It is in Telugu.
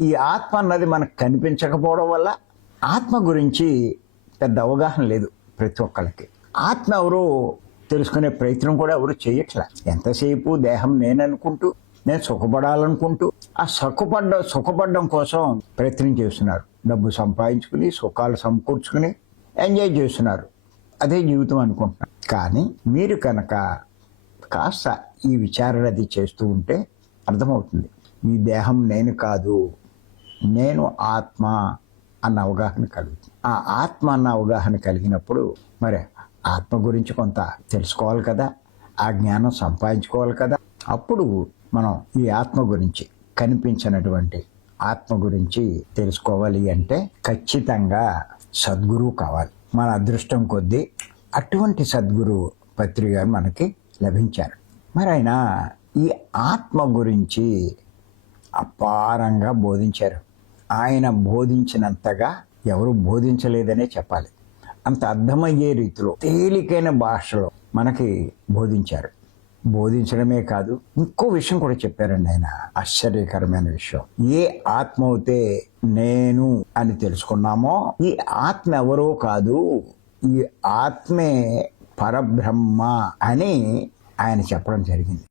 ఈ ఆత్మ అన్నది మనకు కనిపించకపోవడం వల్ల ఆత్మ గురించి పెద్ద అవగాహన లేదు ప్రతి ఒక్కళ్ళకి. ఆత్మ ఎవరో తెలుసుకునే ప్రయత్నం కూడా ఎవరు చేయట్లే. ఎంతసేపు దేహం నేననుకుంటూ, నేను సుఖపడాలనుకుంటూ ఆ సుఖపడడం కోసం ప్రయత్నం చేస్తున్నారు. డబ్బు సంపాదించుకుని, సుఖాలు సమకూర్చుకుని ఎంజాయ్ చేస్తున్నారు. అదే జీవితం అనుకుంటున్నారు. కానీ మీరు కనుక కాస్త ఈ విచారణ అది చేస్తూ ఉంటే అర్థమవుతుంది. ఈ దేహం నేను కాదు, నేను ఆత్మ అన్న అవగాహన కలుగుతుంది. ఆ ఆత్మ అన్న అవగాహన కలిగినప్పుడు మరి ఆత్మ గురించి కొంత తెలుసుకోవాలి కదా, ఆ జ్ఞానం సంపాదించుకోవాలి కదా. అప్పుడు మనం ఈ ఆత్మ గురించి, కనిపించినటువంటి ఆత్మ గురించి తెలుసుకోవాలి అంటే ఖచ్చితంగా సద్గురువు కావాలి. మన అదృష్టం కొద్దీ అటువంటి సద్గురు పత్రి గారు మనకి లభించారు. మరి ఆయన ఈ ఆత్మ గురించి అపారంగా బోధించారు. ఆయన బోధించినంతగా ఎవరు బోధించలేదనే చెప్పాలి. అంత అర్థమయ్యే రీతిలో తేలికైన భాషలో మనకి బోధించారు. బోధించడమే కాదు, ఇంకో విషయం కూడా చెప్పారండి ఆయన. ఆశ్చర్యకరమైన విషయం. ఏ ఆత్మ అయితే నేను అని తెలుసుకున్నామో ఈ ఆత్మ ఎవరో కాదు, ఈ ఆత్మే పరబ్రహ్మ అని ఆయన చెప్పడం జరిగింది.